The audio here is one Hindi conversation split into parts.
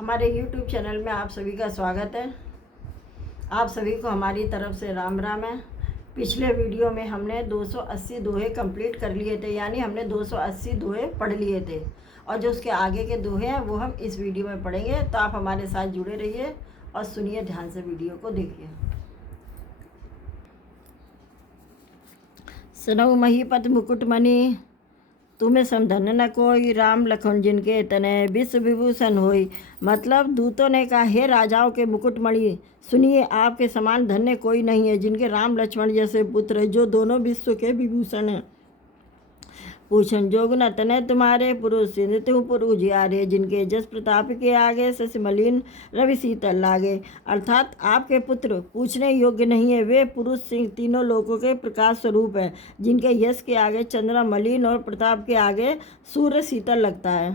हमारे YouTube चैनल में आप सभी का स्वागत है। आप सभी को हमारी तरफ से राम राम है। पिछले वीडियो में हमने 280 दोहे कंप्लीट कर लिए थे, यानी हमने 280 दोहे पढ़ लिए थे, और जो उसके आगे के दोहे हैं वो हम इस वीडियो में पढ़ेंगे। तो आप हमारे साथ जुड़े रहिए और सुनिए, ध्यान से वीडियो को देखिए। सनऊ महीपत मुकुटमणि, तुम्हें समधन न कोई, राम लखन जिनके तने विश्व विभूषण होई। मतलब दूतों ने कहा, हे राजाओं के मुकुटमणि, सुनिए, आपके समान धन्य कोई नहीं है, जिनके राम लक्ष्मण जैसे पुत्र, जो दोनों विश्व के विभूषण हैं। पूछन जोग न तने तुम्हारे, पुरुष सिंध तुम पुर उजियारे, जिनके जस प्रताप के आगे शशि मलिन रवि शीतल लागे। अर्थात आपके पुत्र पूछने योग्य नहीं है, वे पुरुष सिंह तीनों लोकों के प्रकाश स्वरूप है, जिनके यश के आगे चंद्रमा मलिन और प्रताप के आगे सूर्य शीतल लगता है।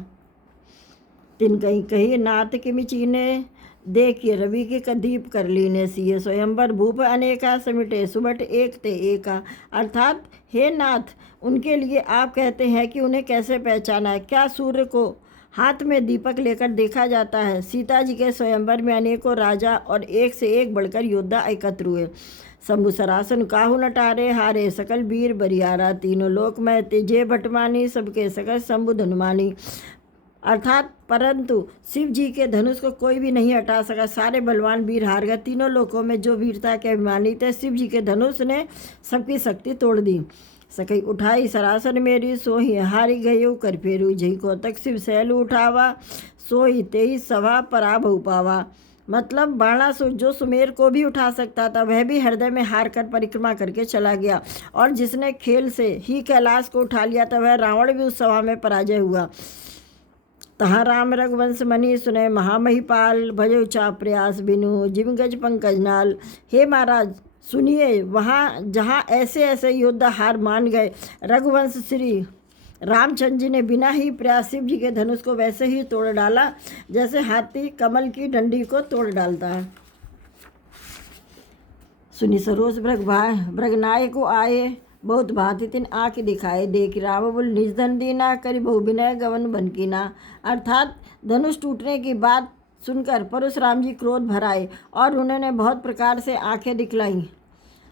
तिन कहीं कही नाथ किमि चीने, देखिए रवि के कदीप कर लीने, सिए स्वयंवर भूप अनेका, समिटे सुबट एक ते एका। अर्थात हे नाथ, उनके लिए आप कहते हैं कि उन्हें कैसे पहचाना है। क्या सूर्य को हाथ में दीपक लेकर देखा जाता है? सीता जी के स्वयंवर में अनेकों राजा और एक से एक बढ़कर योद्धा एकत्र हुए। शंभु सरासन काहू नटारे, हारे सकल वीर बरियारा, तीनों लोक में तेजे भटमानी, सबके सकल शंभु धनुमानी। अर्थात परंतु शिव जी के धनुष को कोई भी नहीं हटा सका, सारे बलवान वीर हार गए। तीनों लोकों में जो वीरता के अभिमानी थे, शिव जी के धनुष ने सबकी शक्ति तोड़ दी। सकई उठाई सरासन मेरी, सोही हारी गयु कर फेरू, जही को तक शिव सैलू उठावा, सोही तेई सभा पराभव पावा। मतलब बाणासुर जो सुमेर को भी उठा सकता था, वह भी हृदय में हार कर परिक्रमा करके चला गया, और जिसने खेल से ही कैलाश को उठा लिया था, वह रावण भी उस सभा में पराजय हुआ। तहाँ राम रघुवंश मनी, सुने महामहिपाल, भजो चा प्रयास बिनु, जिम गज पंकज नाल। हे महाराज, सुनिए, वहाँ जहाँ ऐसे ऐसे योद्धा हार मान गए, रघुवंश श्री रामचंद्र जी ने बिना ही प्रयास शिव जी के धनुष को वैसे ही तोड़ डाला, जैसे हाथी कमल की डंडी को तोड़ डालता है। सुनी सरोज भृगनाय को आए, बहुत भांति तिन आँख दिखाए, देख राम बोल निज धन दीना, करी बहु विनय गवन बनकीना। अर्थात धनुष टूटने की बात सुनकर परशुराम जी क्रोध भराए, और उन्होंने बहुत प्रकार से आंखें दिखलाई।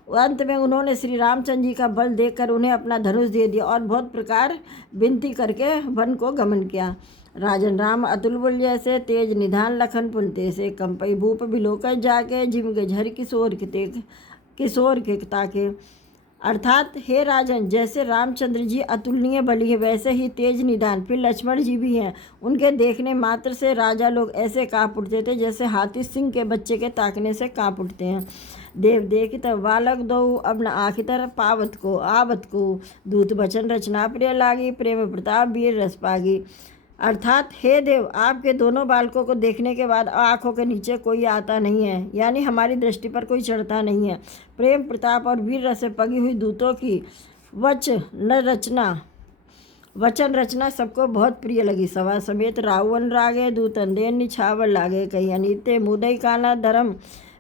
अंत में उन्होंने श्री रामचंद्र जी का बल देखकर उन्हें अपना धनुष दे दिया, और बहुत प्रकार विनती करके वन को गमन किया। राजन राम अतुल बुल जैसे, तेज निधान लखन पुनते से, कंपई भूप बिलोकर जाके, जिम गझर किशोर के ताके। अर्थात हे राजन, जैसे रामचंद्र जी अतुलनीय बली है, वैसे ही तेज निदान फिर लक्ष्मण जी भी हैं। उनके देखने मात्र से राजा लोग ऐसे काँप उठते थे, जैसे हाथी सिंह के बच्चे के ताकने से काँप उठते हैं। देव देख तब बालक दो, अब न आखितर पावत को आवत को, दूत बचन रचना प्रिय लागी, प्रेम प्रताप वीर रस पागी। अर्थात हे देव, आपके दोनों बालकों को देखने के बाद आँखों के नीचे कोई आता नहीं है, यानी हमारी दृष्टि पर कोई चढ़ता नहीं है। प्रेम प्रताप और वीर रस से पगी हुई दूतों की वचन रचना सबको बहुत प्रिय लगी। सभा समेत रावण रागे, दूतन देन निछावर लागे, कही अनित्य मुदई काना, धर्म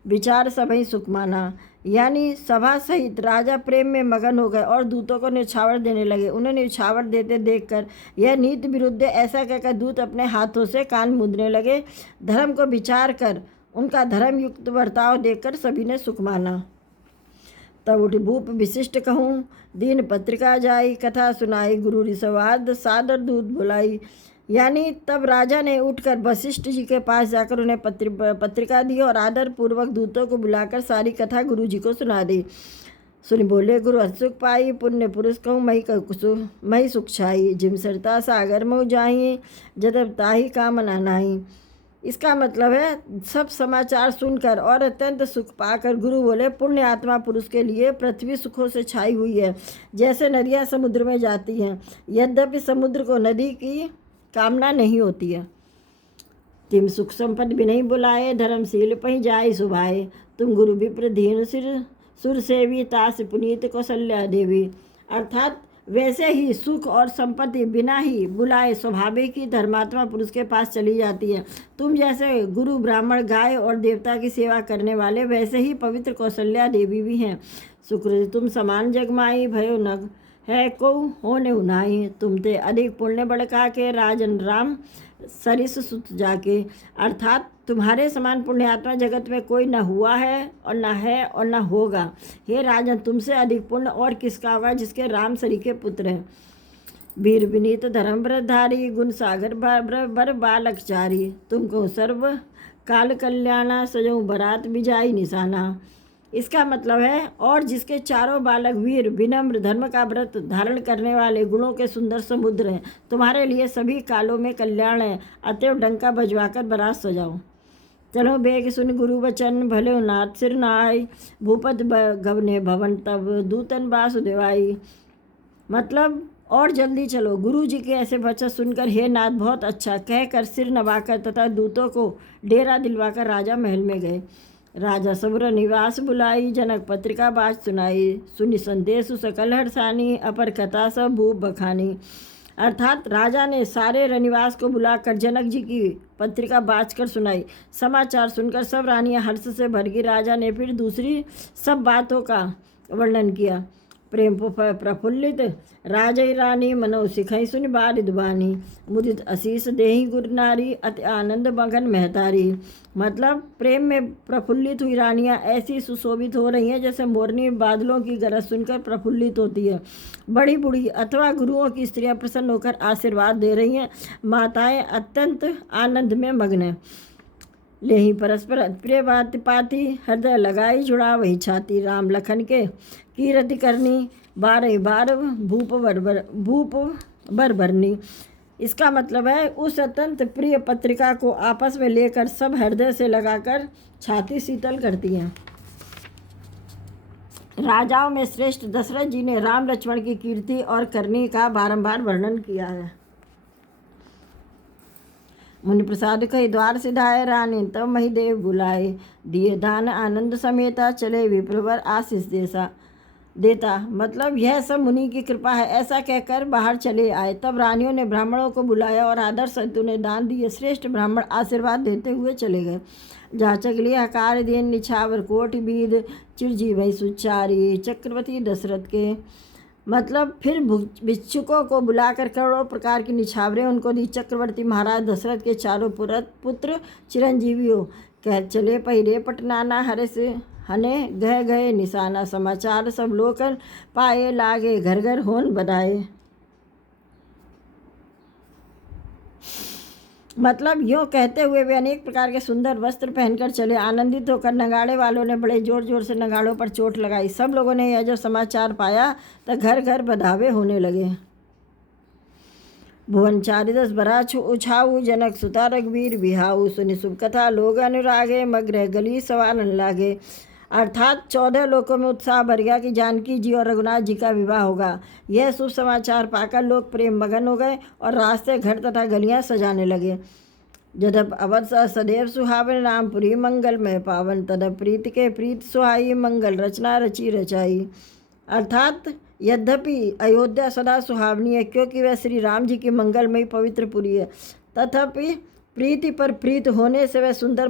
विचार सभई सुख माना। यानी सभा सहित राजा प्रेम में मगन हो गए और दूतों को निछावर देने लगे। उन्हें निछावर देते देखकर यह नीति विरुद्ध ऐसा कहकर दूत अपने हाथों से कान मूंदने लगे। धर्म को विचार कर उनका धर्म युक्त बर्ताव देखकर सभी ने सुख माना। तब उठ भूप विशिष्ट कहूँ, दीन पत्रिका जाई, कथा सुनाई, गुरु ऋषवाद सादर दूत बुलाई। यानी तब राजा ने उठकर वशिष्ठ जी के पास जाकर उन्हें पत्रिका दी, और आदर पूर्वक दूतों को बुलाकर सारी कथा गुरु जी को सुना दी। सुन बोले गुरु हर्षुख पाई, पुण्य पुरुष कहूँ मही सुख छाई, जिम सरता सागर मऊ जाही, जदब ताही कामना नाही। इसका मतलब है, सब समाचार सुनकर और अत्यंत सुख पाकर गुरु बोले, पुण्य आत्मा पुरुष के लिए पृथ्वी सुखों से छाई हुई है, जैसे नदियाँ समुद्र में जाती हैं, यद्यपि समुद्र को नदी की कामना नहीं होती है। तिम सुख संपद भी नहीं बुलाए, धर्मशील पही जाय सुभाए, तुम गुरु विप्र धीन सुर सेवी, तास पुनीत कौशल्या देवी। अर्थात वैसे ही सुख और संपत्ति बिना ही बुलाए स्वाभाविक ही धर्मात्मा पुरुष के पास चली जाती है। तुम जैसे गुरु ब्राह्मण गाय और देवता की सेवा करने वाले, वैसे ही पवित्र कौशल्या देवी भी हैं। शुक्र तुम समान जगमाई, भयो नग है को होने उनाई, तुम ते अधिक पुण्य बड़का के, राजन राम सरिस सुत जाके, अर्थात तुम्हारे समान पुण्यात्मा जगत में कोई न हुआ है और न होगा। हे राजन, तुमसे अधिक पुण्य और किसका हुआ जिसके राम सरीखे पुत्र हैं। वीर विनीत धर्म व्रतधारी, गुण सागर बर बालकचारी, तुमको सर्व काल कल्याणा, सजऊ बरात बिजाई निशाना। इसका मतलब है, और जिसके चारों बालक वीर, विनम्र, धर्म का व्रत धारण करने वाले, गुणों के सुंदर समुद्र हैं, तुम्हारे लिए सभी कालों में कल्याण है। अतएव डंका बजवाकर बारात सजाओ। चलो बेग सुन गुरु वचन, भले नाथ सिर नाय, भूपत गवने भवन तब, दूतन वासुदेवाई। मतलब और जल्दी चलो। गुरु जी के ऐसे वचन सुनकर हे नाथ बहुत अच्छा कहकर सिर नवाकर तथा दूतों को डेरा दिलवाकर राजा महल में गए। राजा सबुर निवास बुलाई, जनक पत्रिका बात सुनाई, सुनि संदेश सकल हर्षानी, अपर कथा सब भूप बखानी। अर्थात राजा ने सारे रनिवास को बुलाकर जनक जी की पत्रिका बाँच कर सुनाई। समाचार सुनकर सब रानियां हर्ष से भर गई। राजा ने फिर दूसरी सब बातों का वर्णन किया। प्रेम प्रफुल्लित राजई रानी, मनो सिखई सुनि बारिद बानी, मुदित असीस देही गुर नारी, अति आनंद मगन महतारी। मतलब प्रेम में प्रफुल्लित हुई रानियां ऐसी सुशोभित हो रही हैं जैसे मोरनी बादलों की गरज सुनकर प्रफुल्लित होती है। बड़ी बूढ़ी अथवा गुरुओं की स्त्रियां प्रसन्न होकर आशीर्वाद दे रही हैं। माताएं अत्यंत आनंद में मग्न हैं। ले ही परस्पर प्रिय बात पाती, हृदय लगाई जुड़ा वही छाती, राम लखन के कीरति करनी, बारह बार भूप बर भरनी। इसका मतलब है, उस अत्यंत प्रिय पत्रिका को आपस में लेकर सब हृदय से लगाकर छाती शीतल करती हैं। राजाओं में श्रेष्ठ दशरथ जी ने राम लक्ष्मण की कीर्ति और करनी का बारंबार वर्णन किया है। मुनि प्रसाद कही द्वार सिधाए, रानी तब महिदेव बुलाए, दिए दान आनंद समेता, चले विप्रवर आशीष देता। मतलब यह सब मुनि की कृपा है, ऐसा कहकर बाहर चले आए। तब रानियों ने ब्राह्मणों को बुलाया और आदर सहित उन्हें दान दिए। श्रेष्ठ ब्राह्मण आशीर्वाद देते हुए चले गए। जाचक लिए हकार दीन, निछावर कोटि बीद, चिरजी भई सुचारी, चक्रवर्ती दशरथ के। मतलब फिर भिक्षुकों को बुलाकर करोड़ों प्रकार की निछावरें उनको दी। चक्रवर्ती महाराज दशरथ के चारों पुत्र चिरंजीवी हो, कह चले पहिरे पटनाना, हर्ष हने गह गए निशाना, समाचार सब लोकन पाए, लागे घर घर होन बधाए। मतलब यूँ कहते हुए वे अनेक प्रकार के सुंदर वस्त्र पहनकर चले। आनंदित होकर नगाड़े वालों ने बड़े जोर जोर से नगाड़ों पर चोट लगाई। सब लोगों ने यह जो समाचार पाया तो घर घर बधावे होने लगे। भुवन चारिदस बरा उछाऊ, जनक सुता रघुवीर बिहाऊ, सुनि शुभ कथा लोग अनुरागे, मग्रह गली सवारन लागे। अर्थात 14 लोकों में उत्साह भर गया कि जानकी जी और रघुनाथ जी का विवाह होगा। यह शुभ समाचार पाकर लोग प्रेम मगन हो गए और रास्ते घर तथा गलियां सजाने लगे। जदप अवध सदैव सुहावन, रामपुरी मंगल में पावन, तदप प्रीत के प्रीत सुहाई, मंगल रचना रची रचाई। अर्थात यद्यपि अयोध्या सदा सुहावनी है क्योंकि वह श्री राम जी की मंगलमयी पवित्र पुरी है, तथापि प्रीति पर प्रीत होने से वह सुंदर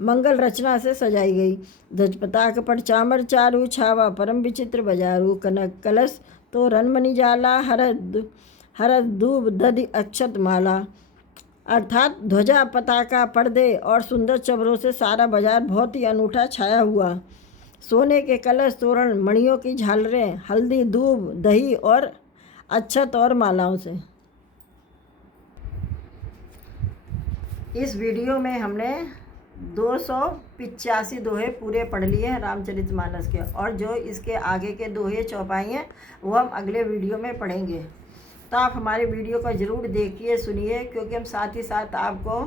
मंगल रचना से सजाई गई। ध्वज पताक पर चामर चारू, छावा परम विचित्र बजारू, कनक कलश तो रनमणि जाला, हरद दूब दधि अक्षत माला। अर्थात ध्वजा पताका पर्दे और सुंदर चबरों से सारा बाजार बहुत ही अनूठा छाया हुआ। सोने के कलश, तोरण, मणियों की झालरें, हल्दी, दूब, दही और अक्षत और मालाओं से। इस वीडियो में हमने 285 दोहे पूरे पढ़ लिए हैं रामचरितमानस के, और जो इसके आगे के दोहे चौपाई हैं वो हम अगले वीडियो में पढ़ेंगे। तो आप हमारे वीडियो को ज़रूर देखिए, सुनिए, क्योंकि हम साथ ही साथ आपको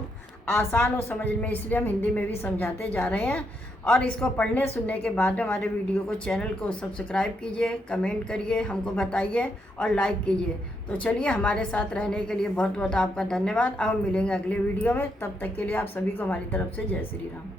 आसान और समझ में इसलिए हम हिंदी में भी समझाते जा रहे हैं। और इसको पढ़ने सुनने के बाद हमारे वीडियो को चैनल को सब्सक्राइब कीजिए, कमेंट करिए, हमको बताइए और लाइक कीजिए। तो चलिए, हमारे साथ रहने के लिए बहुत बहुत आपका धन्यवाद। अब हम मिलेंगे अगले वीडियो में, तब तक के लिए आप सभी को हमारी तरफ से जय श्री राम।